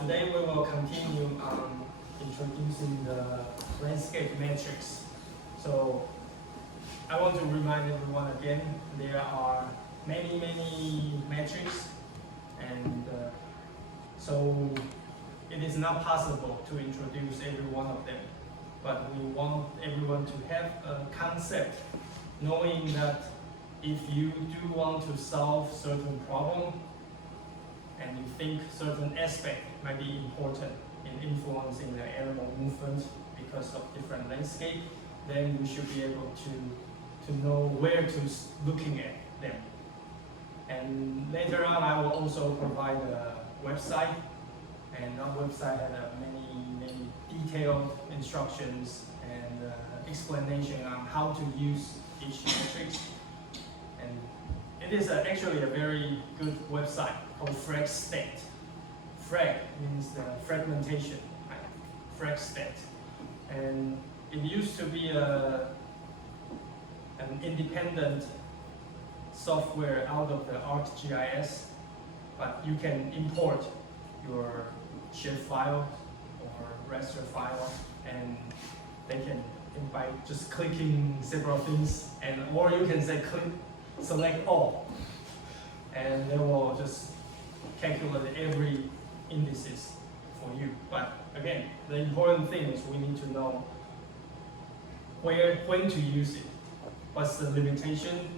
Today we will continue on introducing the landscape metrics. So I want to remind everyone again, there are many metrics, and so it is not possible to introduce every one of them. But we want everyone to have a concept, knowing that if you do want to solve certain problem, and you think certain aspect might be important in influencing the animal movement because of different landscape, then we should be able to know where to looking at them. And later on, I will also provide a website, and that website has many detailed instructions and explanation on how to use each metric. And it is actually a very good website called FragStat. Frag means the fragmentation, right? FragStat. And it used to be an independent software out of the ArcGIS, but you can import your shape file or raster file, and they can, by just clicking several things, and or you can say select all, and they will just calculate every indices for you. But again, the important thing is we need to know when to use it, what's the limitation,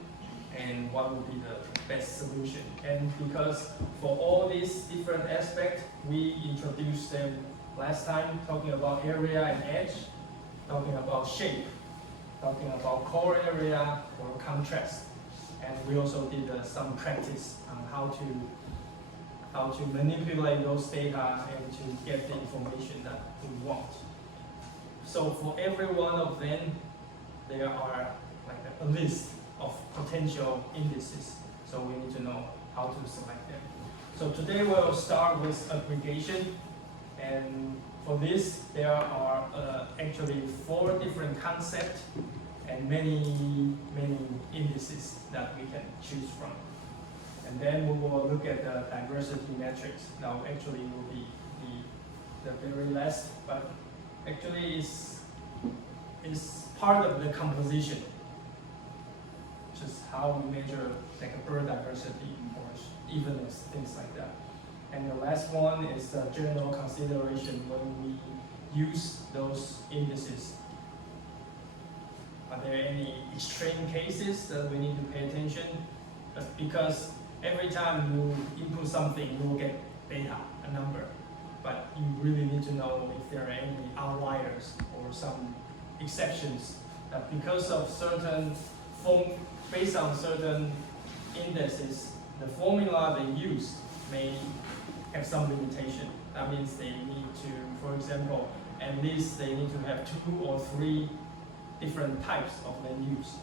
and what would be the best solution. And because for all these different aspects, we introduced them last time, talking about area and edge, talking about shape, talking about core area or contrast. And we also did some practice on how to manipulate those data and to get the information that we want. So for every one of them, there are like a list of potential indices. So we need to know how to select them. So today we'll start with aggregation. And for this, there are actually 4 different concepts and many indices that we can choose from. And then we will look at the diversity metrics. Now actually it will be the very last, but actually is part of the composition, just how we measure like a bird diversity or evenness, things like that. And the last one is the general consideration when we use those indices. Are there any extreme cases that we need to pay attention? Because every time you input something, you will get data, a number. But you really need to know if there are any outliers or some exceptions that because of certain based on certain indices, the formula they use may have some limitation. That means they need to, for example, at least they need to have 2 or 3 different types of land use.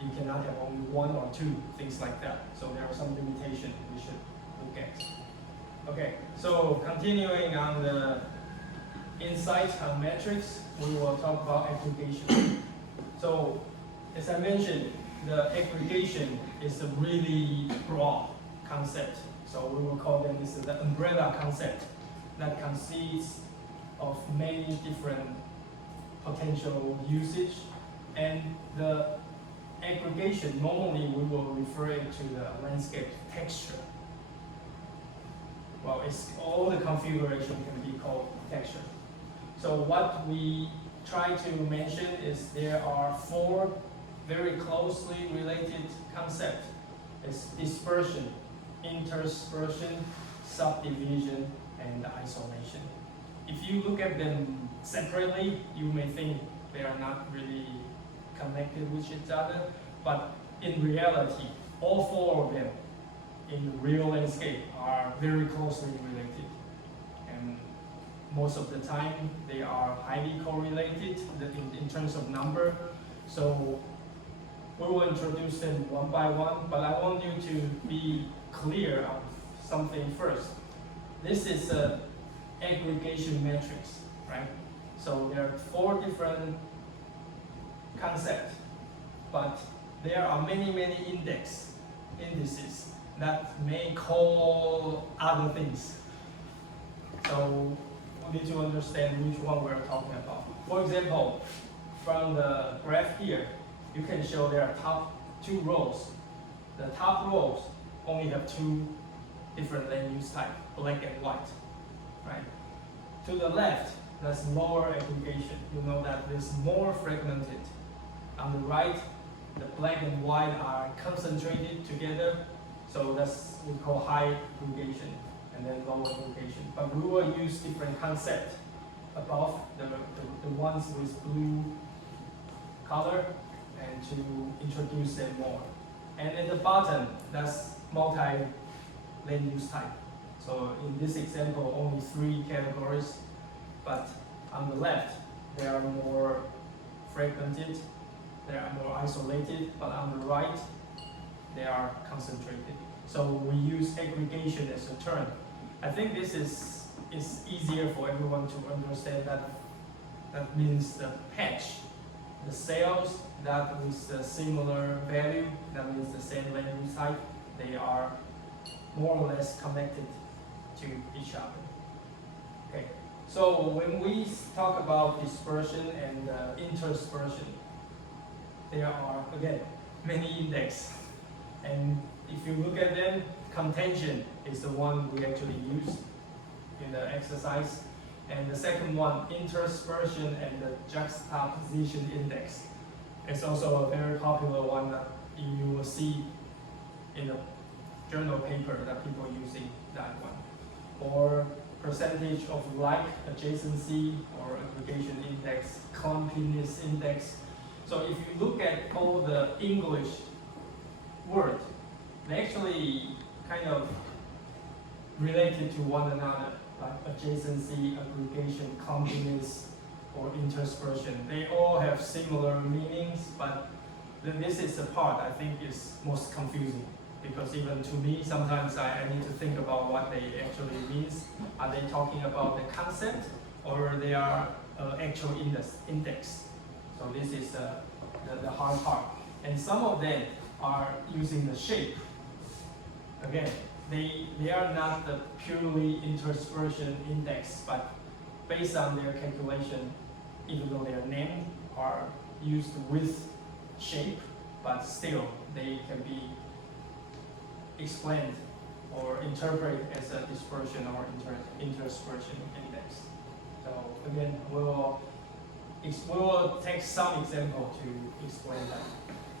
You cannot have only 1 or 2, things like that. So there are some limitations we should look at. Okay, so continuing on the insights on metrics, we will talk about aggregation. So as I mentioned, the aggregation is a really broad concept. So we will call them this is the umbrella concept that consists of many different potential usage. And the aggregation, normally we will refer it to the landscape texture. Well, all the configuration can be called texture. So what we try to mention is there are 4 very closely related concepts. It's dispersion, interspersion, subdivision, and isolation. If you look at them separately, you may think they are not really connected with each other, but in reality, all 4 of them in the real landscape are very closely related. And most of the time, they are highly correlated in terms of number. So we will introduce them one by one, but I want you to be clear on something first. This is an aggregation matrix, right? So there are 4 different concepts, but there are many indices that may call other things. So we need to understand which one we're talking about. For example, from the graph here, you can show there are top two rows. The top rows only have two different land use type, black and white, right? To the left, that's lower aggregation. You know that it's more fragmented. On the right, the black and white are concentrated together, so that's we call high aggregation, and then lower aggregation. But we will use different concept above the ones with blue color and to introduce them more. And at the bottom, that's multi-land use type. So in this example, only 3 categories, but on the left, they are more fragmented, they are more isolated, but on the right, they are concentrated. So we use aggregation as a term. I think this is easier for everyone to understand that that means the patch, the cells that with a similar value, that means the same land use type, they are more or less connected to each other. Okay, so when we talk about dispersion and interspersion, there are, again, many index. And if you look at them, contention is the one we actually use in the exercise. And the second one, interspersion and the juxtaposition index, is also a very popular one that you will see in the journal paper that people are using that one. Or percentage of like, adjacency, or aggregation index, clumpiness index. So if you look at all the English words, they actually kind of related to one another, like adjacency, aggregation, clumpiness, or interspersion. They all have similar meanings, but this is the part I think is most confusing, because even to me, sometimes I need to think about what they actually means. Are they talking about the concept, or they are actual index? So this is the hard part. And some of them are using the shape. Again, they are not the purely interspersion index, but based on their calculation, even though their name are used with shape, but still they can be explained or interpreted as a dispersion or interspersion index. So again, we'll take some example to explain that.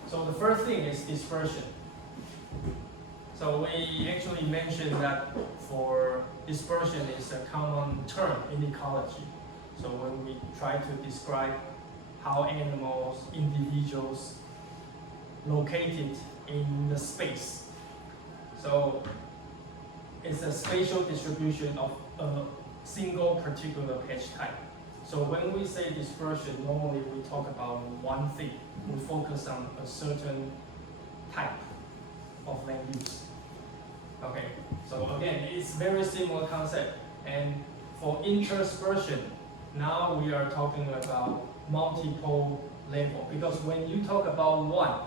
So the first thing is dispersion. So we actually mentioned that for dispersion is a common term in ecology. So when we try to describe how animals, individuals located in the space. So it's a spatial distribution of a single particular patch type. So when we say dispersion, normally we talk about one thing. We focus on a certain type of land use. Okay, so again, it's very similar concept. And for interspersion, now we are talking about multiple level, because when you talk about one,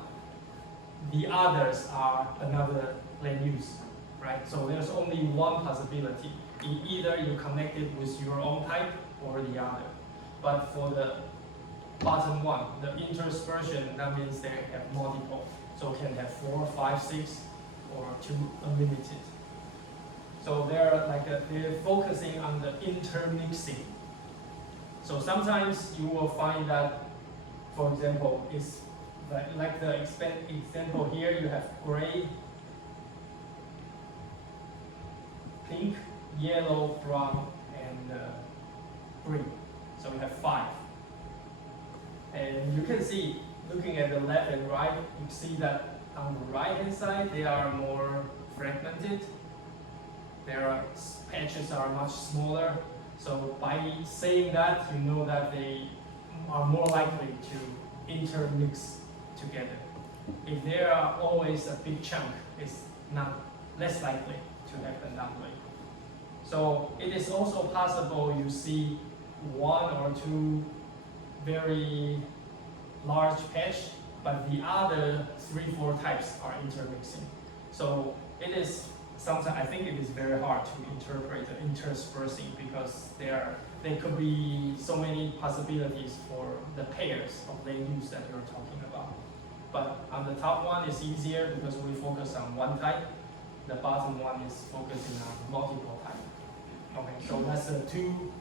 the others are another land use, right? So there's only one possibility. Either you connect it with your own type or the other. But for the bottom one, the interspersion, that means they have multiple. So can have 4, 5, 6, or 2 unlimited. So they're focusing on the intermixing. So sometimes you will find that, for example, it's like the example here, you have gray, pink, yellow, brown, and green. So we have 5. And you can see, looking at the left and right, you see that on the right hand side, they are more fragmented. Their patches are much smaller. So by saying that, you know that they are more likely to intermix together. If there are always a big chunk, it's not less likely to happen that way. So it is also possible you see 1 or 2 very large patch, but the other 3, 4 types are intermixing. So it is sometimes I think it is very hard to interpret the interspersing because there could be so many possibilities for the pairs of land use that you're talking about. But on the top one is easier because we focus on one type. The bottom one is focusing on multiple type. Okay, so that's the two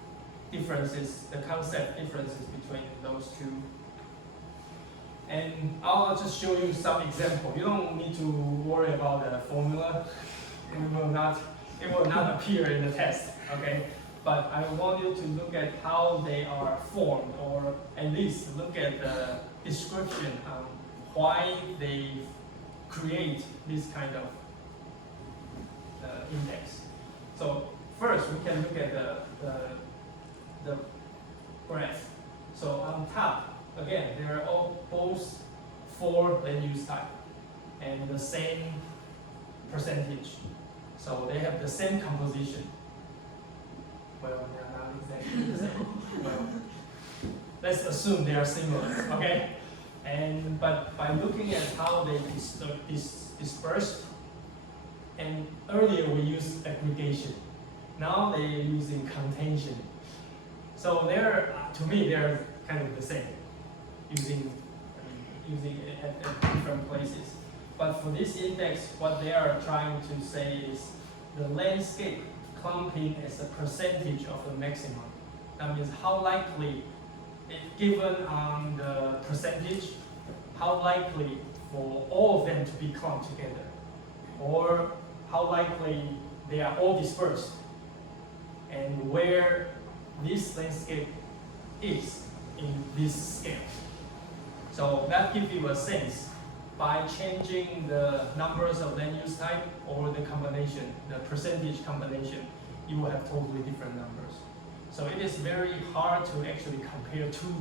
differences, the concept differences between those two. And I'll just show you some example. You don't need to worry about the formula. It will not appear in the test, okay? But I want you to look at how they are formed, or at least look at the description on why they create this kind of index. So first, we can look at the graph. So on top, again, they are all both 4 land use type and the same percentage. So they have the same composition. Well, they are not exactly the same. Well, let's assume they are similar, okay? But by looking at how they dispersed, and earlier we used aggregation. Now they're using contention. So to me, they're kind of the same, using it at different places. But for this index, what they are trying to say is the landscape clumping as a percentage of the maximum. That means how likely, given on the percentage, how likely for all of them to be clumped together, or how likely they are all dispersed, and where this landscape is in this scale. So that gives you a sense. By changing the numbers of land use type or the combination, the percentage combination, you will have totally different numbers. So it is very hard to actually compare two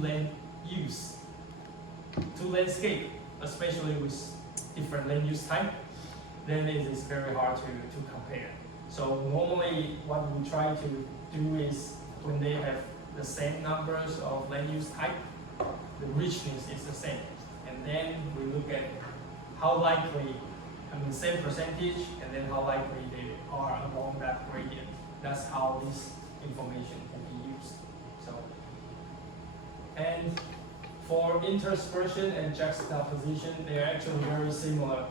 landscape, especially with different land use type. Then it is very hard to compare. So normally what we try to do is when they have the same numbers of land use type, the richness is the same. And then we look at how likely, same percentage, and then how likely they are along that gradient. That's how this information can be used. So, and for interspersion and juxtaposition, they're actually very similar.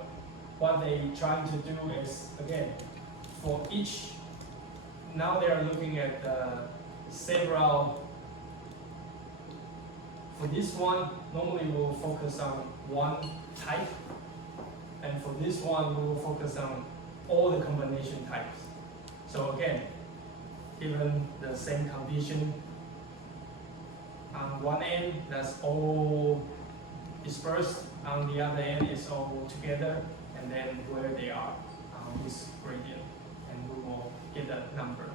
What they're trying to do is, again, for each, now they're looking at several. For this one, normally we'll focus on one type. And for this one, we will focus on all the combination types. So again, given the same condition, on one end, that's all dispersed. On the other end, it's all together. And then where they are on this gradient. And we will get a number.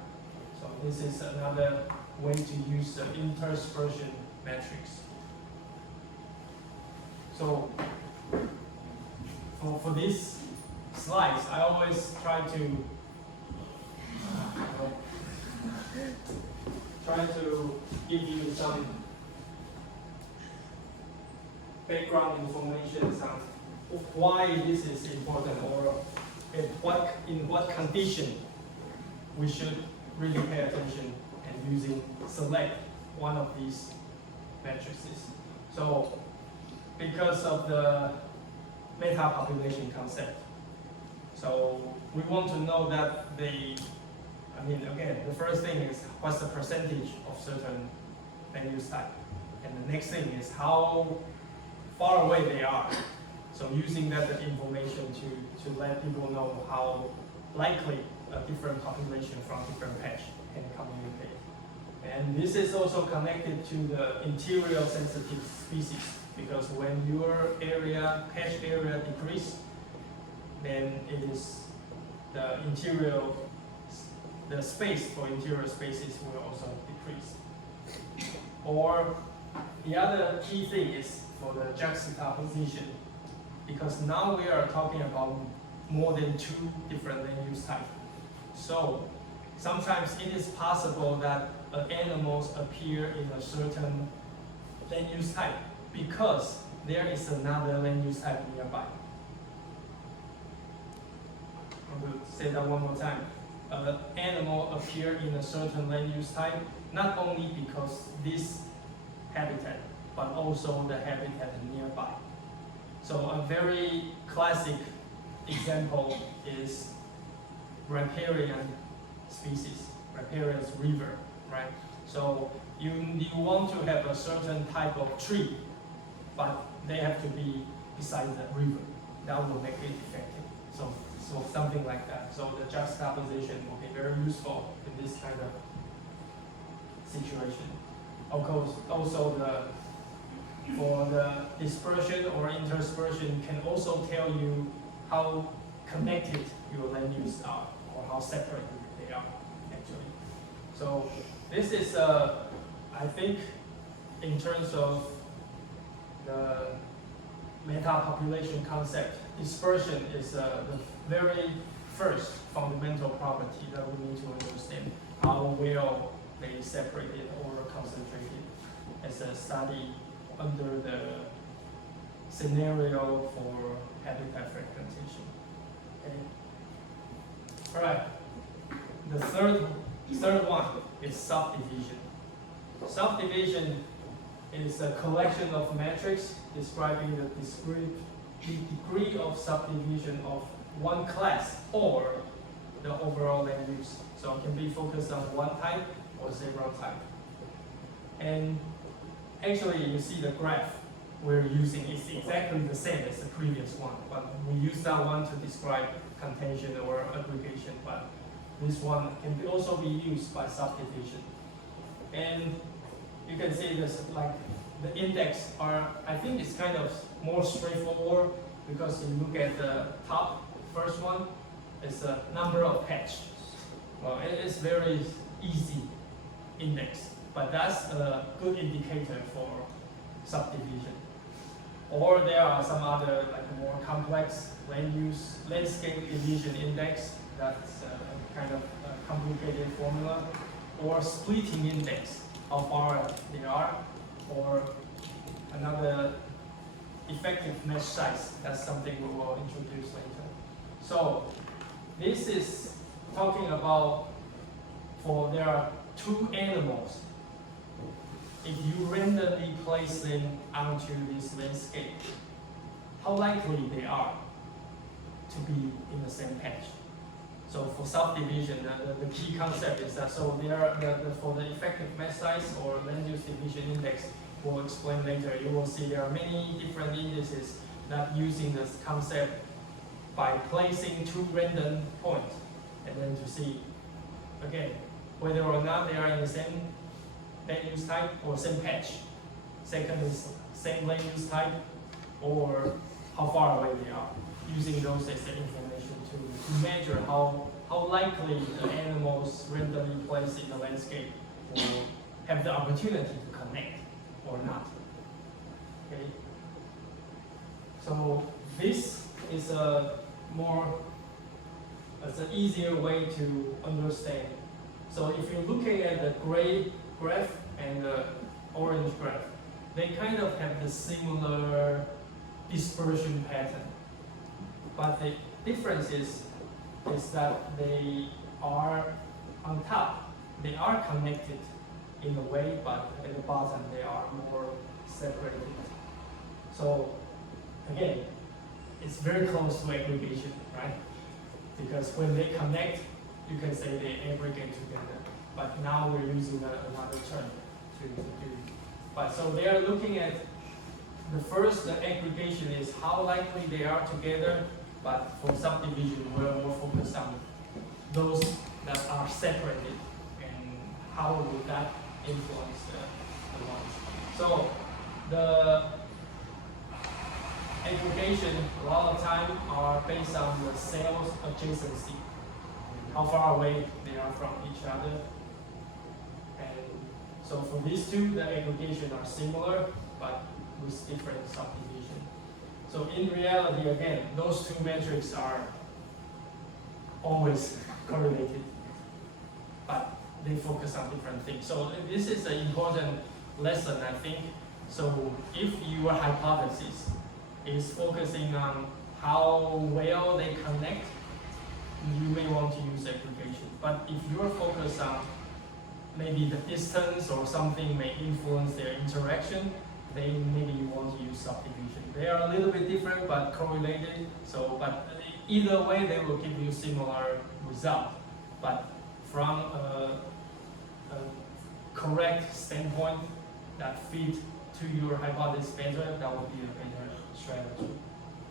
So this is another way to use the interspersion matrix. So for these slides, I always try to give you some background information on why this is important, or in what condition we should really pay attention and select one of these matrices. So because of the meta-population concept. So we want to know that again, the first thing is what's the percentage of certain land use type. And the next thing is how far away they are. So using that information to let people know how likely a different population from different patch can communicate. And this is also connected to the interior sensitive species. Because when your patch area decrease, then it is the space for interior spaces will also decrease. Or the other key thing is for the juxtaposition, because now we are talking about more than 2 different land use types. So sometimes it is possible that animals appear in a certain land use type because there is another land use type nearby. I will say that one more time. Animal appear in a certain land use type, not only because this habitat, but also the habitat nearby. So a very classic example is riparian species, riparian river, right? So you want to have a certain type of tree, but they have to be beside the river. That will make it effective. So something like that. So the juxtaposition will be very useful in this kind of situation. Of course, also for the dispersion or interspersion can also tell you how connected your land use are or how separated they are actually. So this is, I think, in terms of the meta-population concept, dispersion is the very first fundamental property that we need to understand how well they separated or concentrated as a study under the scenario for habitat fragmentation. Okay. All right. The third one is subdivision. Subdivision is a collection of metrics describing the degree of subdivision of one class or the overall land use. So it can be focused on one type or several types. And actually, you see the graph we're using is exactly the same as the previous one, but we use that one to describe contention or aggregation, but this one can also be used by subdivision. And you can see this, like the index are, I think it's kind of more straightforward because you look at the top first one, it's a number of patch. Well, it is very easy index, but that's a good indicator for subdivision. Or there are some other like more complex land use landscape division index. That's a kind of a complicated formula. Or splitting index, how far they are. Or another effective mesh size. That's something we will introduce later. So this is talking about there are two animals. If you randomly place them onto this landscape, how likely they are to be in the same patch. So for subdivision, the key concept is that for the effective mesh size or land use division index, we'll explain later. You will see there are many different indices that using this concept by placing two random points and then to see, again, whether or not they are in the same land use type or same patch. Second is same land use type or how far away they are. Using those as the information to measure how likely the animals randomly placed in the landscape will have the opportunity to connect or not. Okay. So this is it's an easier way to understand. So if you're looking at the gray graph and the orange graph, they kind of have the similar dispersion pattern. But the difference is that they are on top, they are connected in a way, but at the bottom they are more separated. So again, it's very close to aggregation, right? Because when they connect, you can say they aggregate together. But now we're using another term to do. But so they are looking at the aggregation is how likely they are together. But for subdivision, we're more focused on those that are separated and how will that influence the ones. So the aggregation, a lot of time are based on the cells adjacency, how far away they are from each other. And so for these two, the aggregation are similar, but with different subdivision. So in reality, again, those two metrics are always correlated, but they focus on different things. So this is an important lesson, I think. So if your hypothesis is focusing on how well they connect, you may want to use aggregation. But if you're focused on maybe the distance or something may influence their interaction, then maybe you want to use subdivision. They are a little bit different but correlated. So, but either way, they will give you similar result. But from a correct standpoint that fit to your hypothesis better, that would be a better strategy.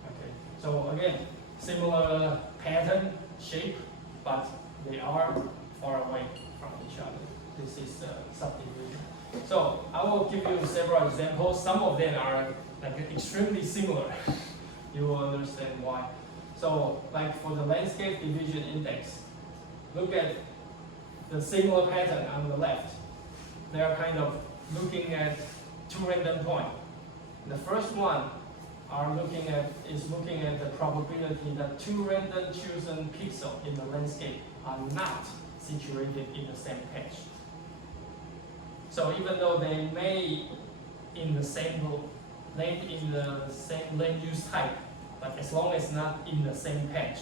Okay. So again, similar pattern, shape, but they are far away from each other. This is subdivision. So I will give you several examples. Some of them are like extremely similar. You will understand why. So like for the landscape division index, look at the similar pattern on the left. They are kind of looking at two random points. The first one is looking at the probability that two random chosen pixels in the landscape are not situated in the same patch. So even though they may in the same land use type, but as long as not in the same patch,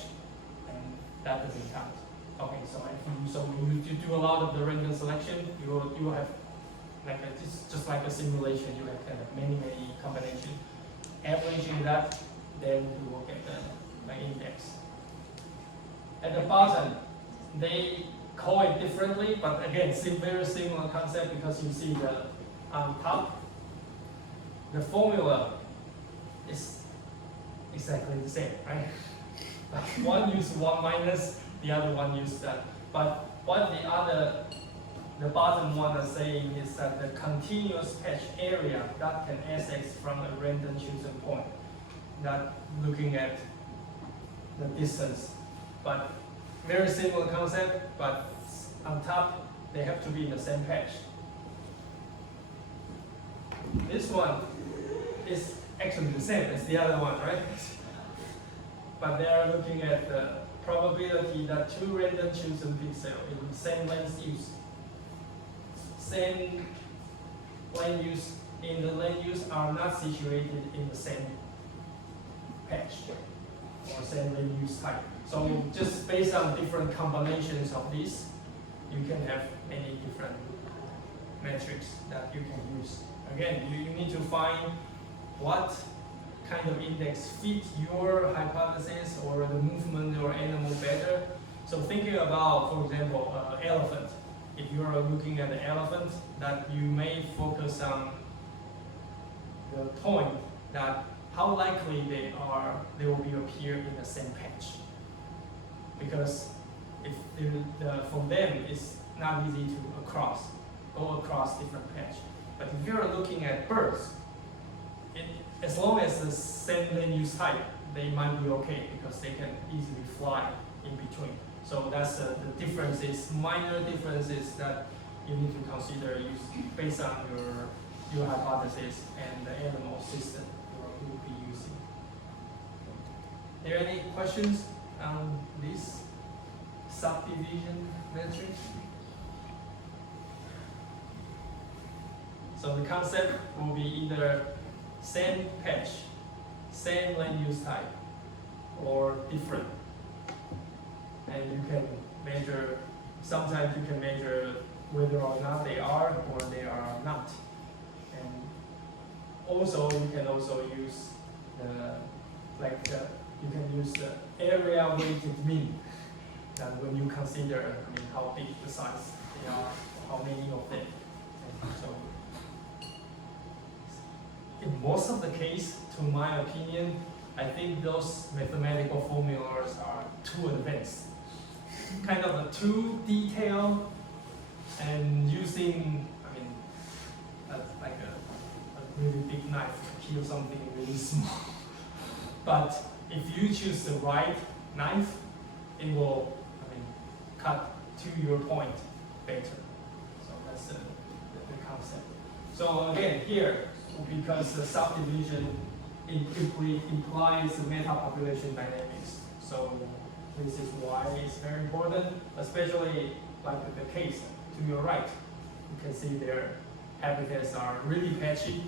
and that doesn't count. Okay, so when you do a lot of the random selection, you will have like just like a simulation. You have kind of many combinations. Averaging that, then you will get the index. At the bottom, they call it differently, but again, very similar concept because you see the on top, the formula is exactly the same, right? One use 1 minus, the other one use that. But what the bottom one is saying is that the continuous patch area that can access from a random chosen point, not looking at the distance, but very similar concept, but on top, they have to be in the same patch. This one is actually the same as the other one, right? But they are looking at the probability that two random chosen pixels in the same land use are not situated in the same patch or same land use type. So just based on different combinations of these, you can have many different metrics that you can use. Again, you need to find what kind of index fit your hypothesis or the movement or animal better. So thinking about, for example, elephant. If you are looking at the elephant, that you may focus on the point that how likely they will be appear in the same patch. Because if for them it's not easy to go across different patch. But if you're looking at birds, as long as the same land use type, they might be okay because they can easily fly in between. So that's the differences, minor differences that you need to consider based on your hypothesis and the animal system you will be using. Are there any questions on this subdivision metric? So the concept will be either same patch, same land use type, or different. And you can measure, sometimes you can measure whether or not they are or they are not. And also you can also use you can use the area weighted mean. And when you consider how big the size they are, how many of them. And so in most of the case, to my opinion, I think those mathematical formulas are too advanced. Kind of too detailed and using, like a really big knife to kill something really small. But if you choose the right knife, it will cut to your point better. So that's the concept. So again, here, because the subdivision implies meta-population dynamics. So this is why it's very important, especially like the case to your right. You can see their habitats are really patchy,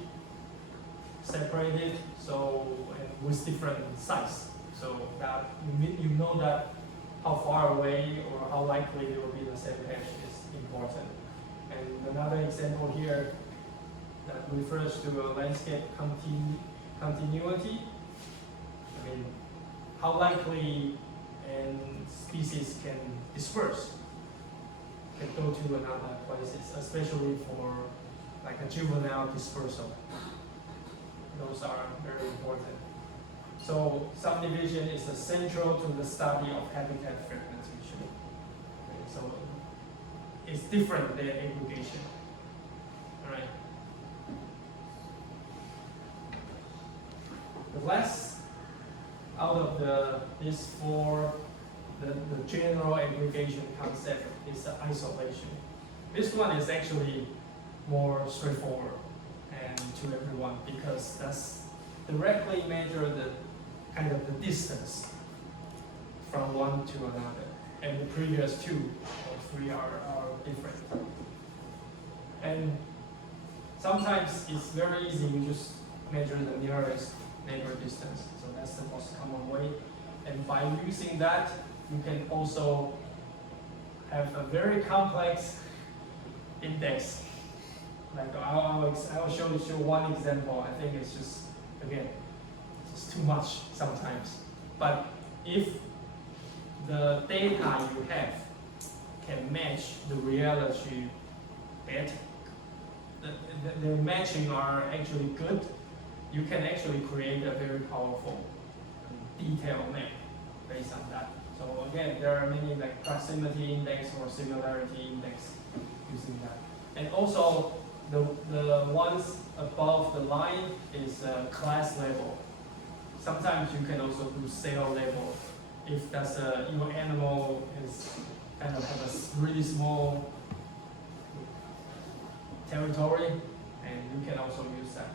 separated, so and with different size. So that you know that how far away or how likely they will be the same edge is important. And another example here that refers to a landscape continuity. I mean, how likely a species can disperse, can go to another places, especially for like a juvenile dispersal. Those are very important. So subdivision is central to the study of habitat fragmentation. Okay, so it's different than aggregation. All right. The last out of these four, the general aggregation concept is the isolation. This one is actually more straightforward and to everyone because that's directly measure the kind of the distance from one to another. And the previous two or three are different. And sometimes it's very easy, you just measure the nearest neighbor distance. So that's the most common way. And by using that, you can also have a very complex index. Like I'll show one example. I think it's just, again, it's too much sometimes. But if the data you have can match the reality better, the matching are actually good, you can actually create a very powerful detailed map based on that. So again, there are many like proximity index or similarity index using that. And also the ones above the line is class level. Sometimes you can also do cell level. If that's your animal is kind of have a really small territory, and you can also use that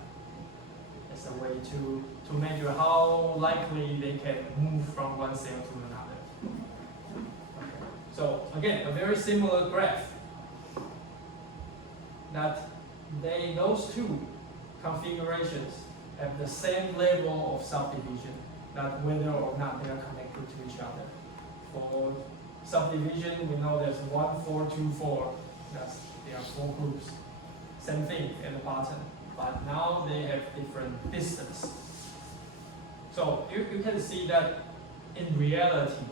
as a way to measure how likely they can move from one cell to another. Okay. So again, a very similar graph that those two configurations have the same level of subdivision, that whether or not they are connected to each other. For subdivision, we know there's 1, 4, 2, 4. There are 4 groups. Same thing at the bottom, but now they have different distance. So you can see that in reality,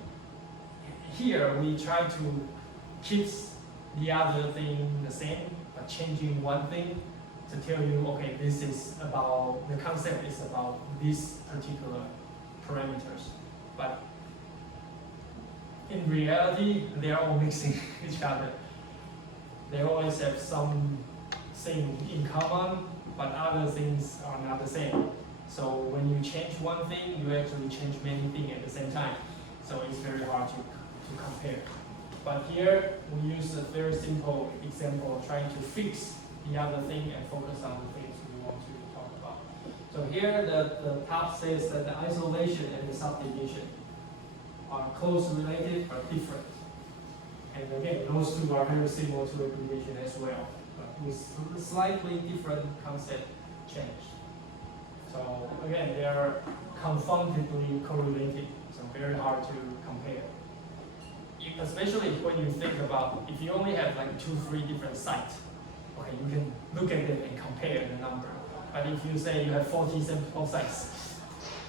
here we try to keep the other thing the same, but changing one thing to tell you, okay, this is about, the concept is about these particular parameters. But in reality, they are all mixing each other. They always have some thing in common, but other things are not the same. So when you change one thing, you actually change many things at the same time. So it's very hard to compare. But here, we use a very simple example trying to fix the other thing and focus on the things we want to talk about. So here, the top says that the isolation and the subdivision are close related but different. And again, those two are very similar to aggregation as well, but with slightly different concept change. So again, they are confoundedly correlated, so very hard to compare. Especially when you think about, if you only have like 2, 3 different sites, okay, you can look at them and compare the number. But if you say you have 40 sample sites,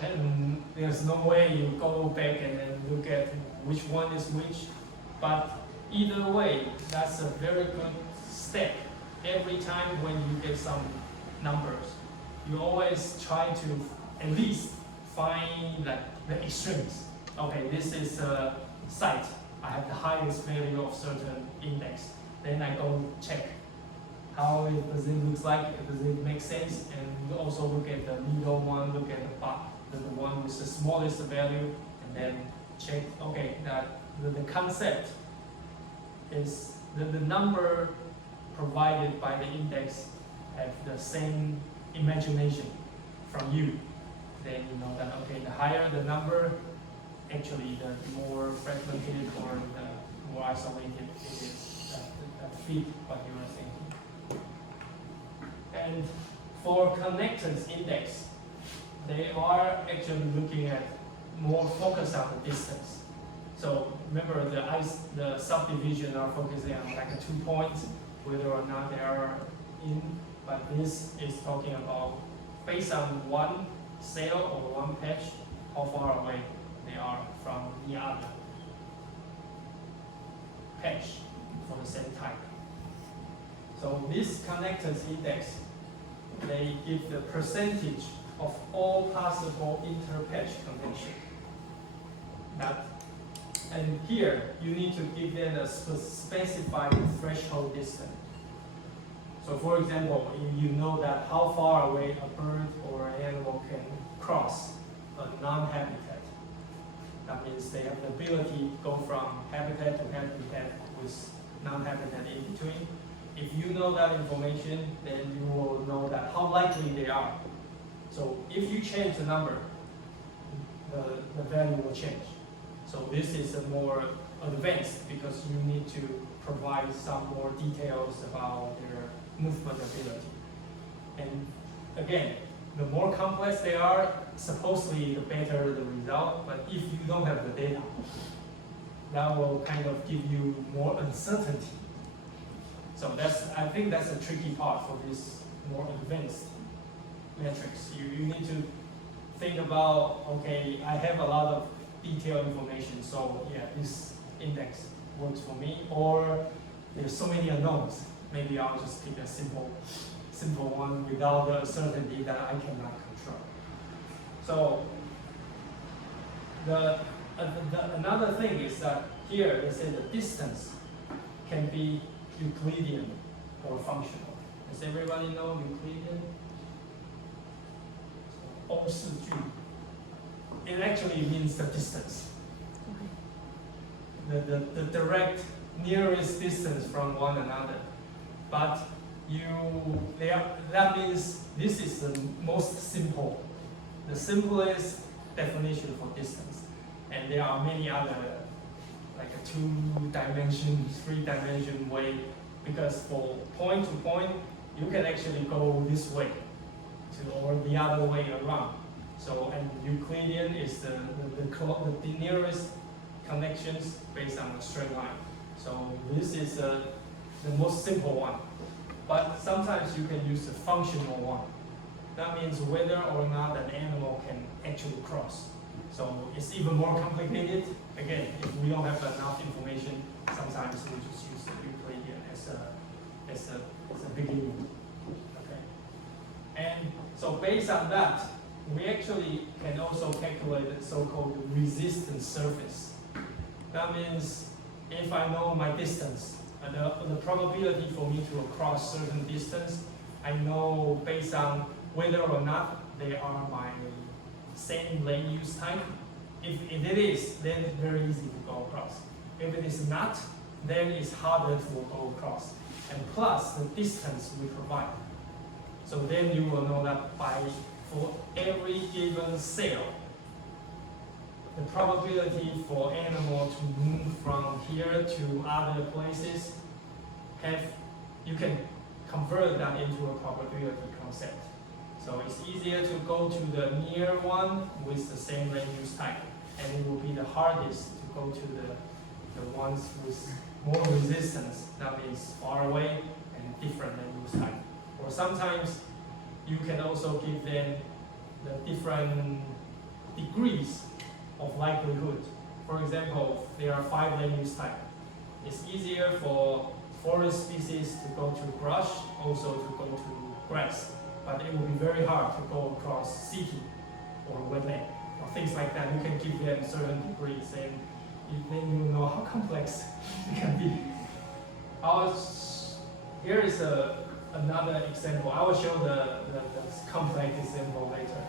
then there's no way you go back and then look at which one is which. But either way, that's a very good step. Every time when you get some numbers, you always try to at least find like the extremes. Okay, this is a site. I have the highest value of certain index. Then I go check how does it look like, does it make sense, and also look at the middle one, look at the one with the smallest value, and then check, okay, that the concept is that the number provided by the index have the same imagination from you. Then you know that, okay, the higher the number, actually the more fragmented or the more isolated it is, that fit what you are thinking. And for connectance index, they are actually looking at more focus on the distance. So remember the subdivision are focusing on like 2 points, whether or not they are in, but this is talking about based on one cell or one patch, how far away they are from the other patch for the same type. So this connectors index, they give the percentage of all possible inter-patch connection. And here you need to give them a specified threshold distance. So for example, you know that how far away a bird or an animal can cross a non-habitat. That means they have the ability to go from habitat to habitat with non-habitat in between. If you know that information, then you will know that how likely they are. So if you change the number, the value will change. So this is a more advanced because you need to provide some more details about their movement ability. And again, the more complex they are, supposedly the better the result, but if you don't have the data, that will kind of give you more uncertainty. So I think that's a tricky part for this more advanced metrics. You need to think about, okay, I have a lot of detailed information, so yeah, this index works for me, or there's so many unknowns. Maybe I'll just pick a simple one without the certainty that I cannot control. So another thing is that here they say the distance can be Euclidean or functional. Does everybody know Euclidean? Jo-Szu. It actually means the distance. The direct nearest distance from one another. But that means this is the most simple, the simplest definition for distance. And there are many other, like a 2-dimension, 3-dimension way, because for point to point, you can actually go this way or the other way around. So, and Euclidean is the nearest connections based on a straight line. So this is the most simple one. But sometimes you can use a functional one. That means whether or not an animal can actually cross. So it's even more complicated. Again, if we don't have enough information, sometimes we just use the Euclidean as a beginning. Okay. And so based on that, we actually can also calculate the so-called resistance surface. That means if I know my distance, the probability for me to cross certain distance, I know based on whether or not they are my same land use type. If it is, then it's very easy to go across. If it is not, then it's harder to go across. And plus the distance we provide. So then you will know that for every given cell, the probability for animal to move from here to other places, you can convert that into a probability concept. So it's easier to go to the near one with the same land use type, and it will be the hardest to go to the ones with more resistance, that means far away and different land use type. Or sometimes you can also give them the different degrees of likelihood. For example, there are 5 land use types. It's easier for forest species to go to brush, also to go to grass, but it will be very hard to go across city or wetland or things like that. You can give them certain degrees, and then you know how complex it can be. Here is another example. I will show the complex example later.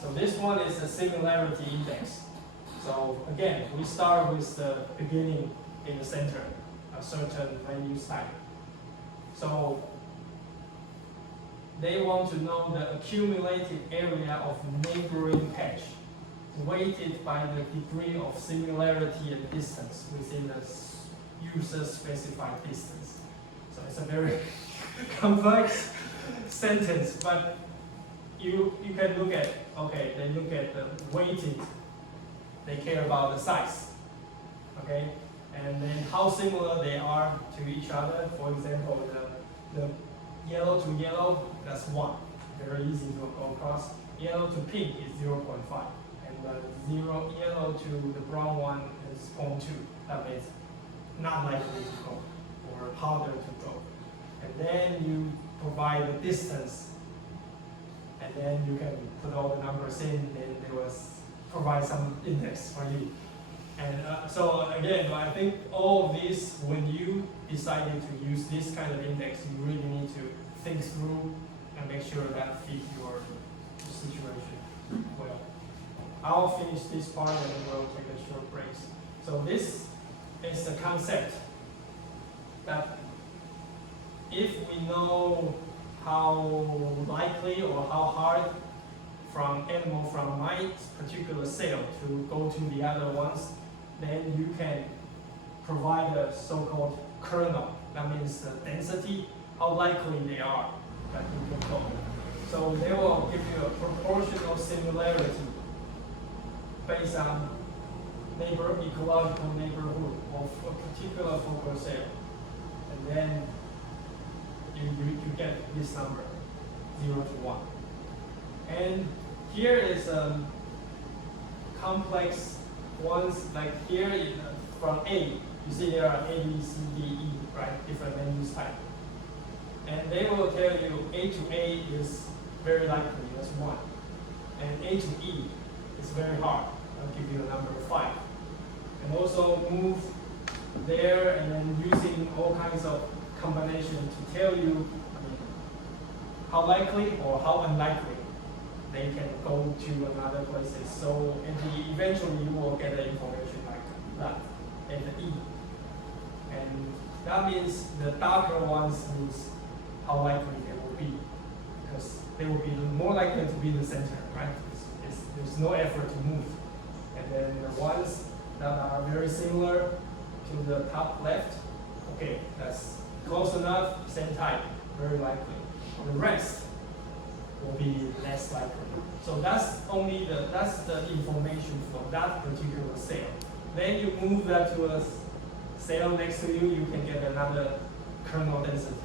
So this one is the similarity index. So again, we start with the beginning in the center, a certain land use type. So they want to know the accumulated area of neighboring patch, weighted by the degree of similarity and distance within the user-specified distance. So it's a very complex sentence, but you can look at, okay, they look at the weighted, they care about the size, okay? and then how similar they are to each other. For example, the yellow to yellow, that's 1. Very easy to go across. Yellow to pink is 0.5. And the yellow to the brown one is 0.2. That means not likely to go, or harder to go. And then you provide the distance, and then you can put all the numbers in, and they will provide some index for you. And so again, I think all of this, when you decided to use this kind of index, you really need to think through and make sure that fits your situation well. I'll finish this part and then we'll take a short break. So this is the concept that if we know how likely or how hard from my particular cell to go to the other ones, then you can provide a so-called kernel. That means the density, how likely they are that you can go. So they will give you a proportional similarity based on ecological neighborhood of a particular focal cell. And then you get this number, 0 to 1. And here is complex ones, like here from A, you see there are A, B, C, D, E, right? Different land use type. And they will tell you A to A is very likely, that's 1. And A to E is very hard. I'll give you a number 5. And also move there, and then using all kinds of combination to tell you how likely or how unlikely they can go to another places. So eventually you will get the information like that at the E. And that means the darker ones means how likely they will be, because they will be more likely to be in the center, right? There's no effort to move. And then the ones that are very similar to the top left, okay, that's close enough, same type, very likely. The rest will be less likely. So that's the information for that particular cell. Then you move that to a cell next to you, you can get another kernel density.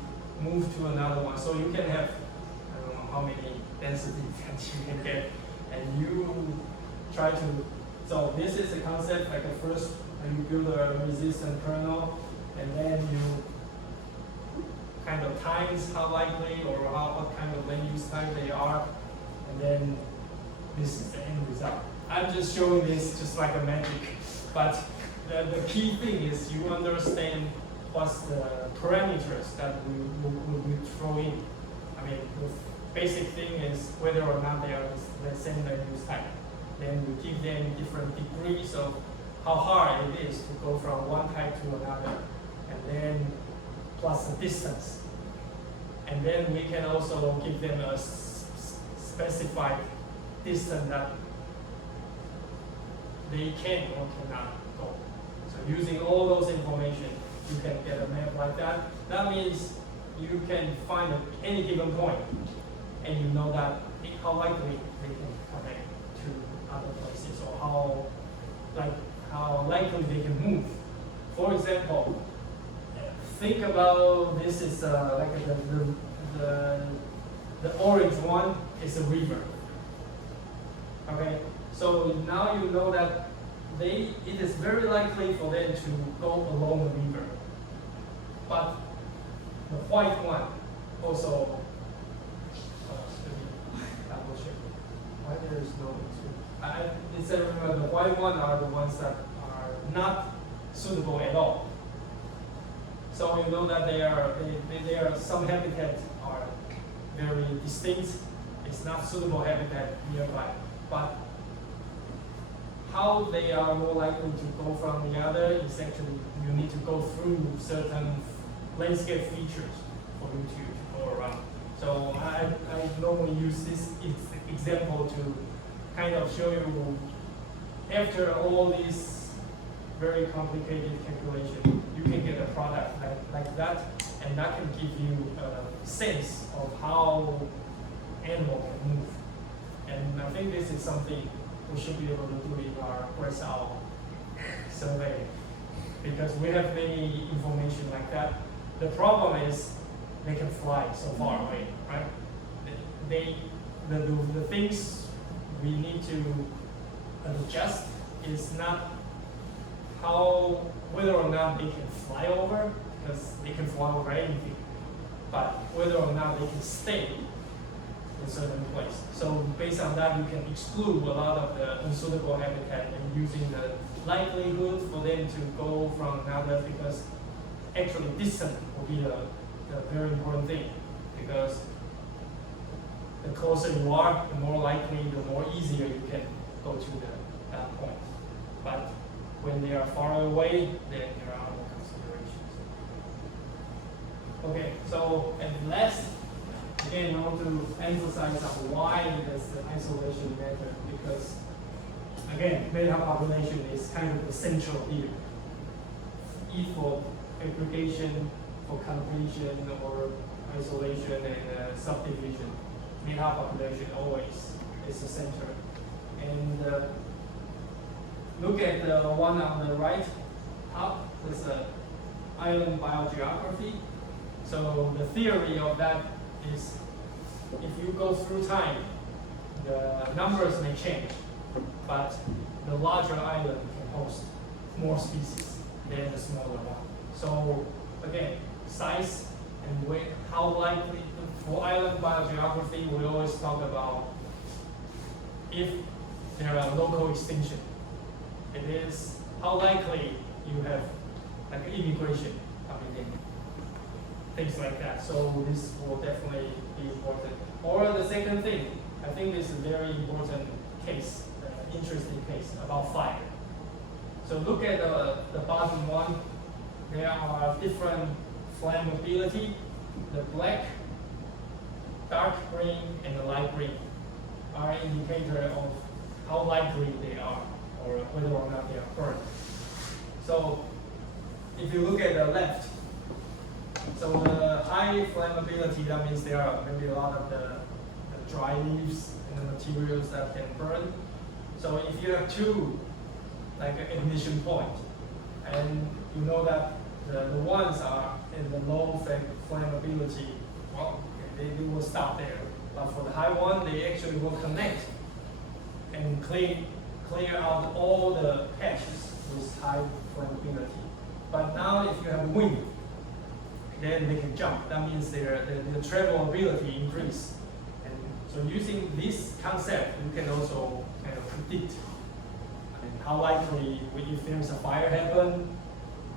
Move to another one. So you can have, I don't know how many densities that you can get. And you try to, so this is a concept, like the first, you build a resistant kernel, and then you kind of times how likely or what kind of land use type they are, and then this is the end result. I'm just showing this just like a magic, but the key thing is you understand what's the parameters that we throw in. I mean, the basic thing is whether or not they are the same land use type. Then we give them different degrees of how hard it is to go from one type to another, and then plus the distance. And then we can also give them a specified distance that they can or cannot go. So using all those information, you can get a map like that. That means you can find at any given point, and you know that how likely they can connect to other places, or how likely they can move. For example, think about this is like the orange one is a river. Okay, so now you know that it is very likely for them to go along the river. But the white one also, double check. Why there is no it's remember the white one are the ones that are not suitable at all. So you know that they are some habitats are very distinct. It's not suitable habitat nearby. But how they are more likely to go from the other is actually you need to go through certain landscape features for you to go around. So I normally use this example to kind of show you, after all these very complicated calculations, you can get a product like that, and that can give you a sense of how animal can move. And I think this is something we should be able to do in our Grasshopper survey. because we have many information like that. The problem is they can fly so far away, right? The things we need to adjust is not whether or not they can fly over, because they can fly over anything, but whether or not they can stay in a certain place. So based on that, you can exclude a lot of the unsuitable habitat and using the likelihood for them to go from another, because actually distance will be the very important thing, because the closer you are, the more likely, the more easier you can go to that point. But when they are far away, then there are other considerations. Okay, so at last, again, I want to emphasize on why does the isolation matter, because again, meta population is kind of the central here. E for aggregation, for completion, or isolation and subdivision. Meta population always is the center. And look at the one on the right top, this island biogeography. So the theory of that is, if you go through time, the numbers may change, but the larger island can host more species than the smaller one. So again, size and weight, how likely, for island biogeography, we always talk about if there are local extinction. It is how likely you have like immigration coming in, things like that. So this will definitely be important. Or the second thing, I think this is a very important case, interesting case about fire. So look at the bottom one. There are different flammability. The black, dark green, and the light green are an indicator of how likely they are, or whether or not they are burned. So if you look at the left, so the high flammability, that means there are maybe a lot of the dry leaves and the materials that can burn. So if you have two, like an ignition point, and you know that the ones are in the low flammability, well, they will stop there. But for the high one, they actually will connect and clear out all the patches with high flammability. But now if you have wind, then they can jump. That means their travel ability increase. And so using this concept, you can also kind of predict how likely, if there's a fire happen,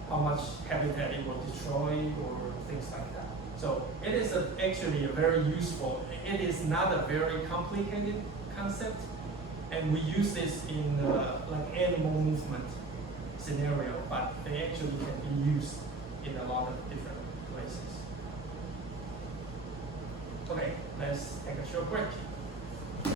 how much habitat it will destroy, or things like that. So it is actually a very useful, it is not a very complicated concept, and we use this in like animal movement scenario, but they actually can be used in a lot of different places. Okay, let's take a short break.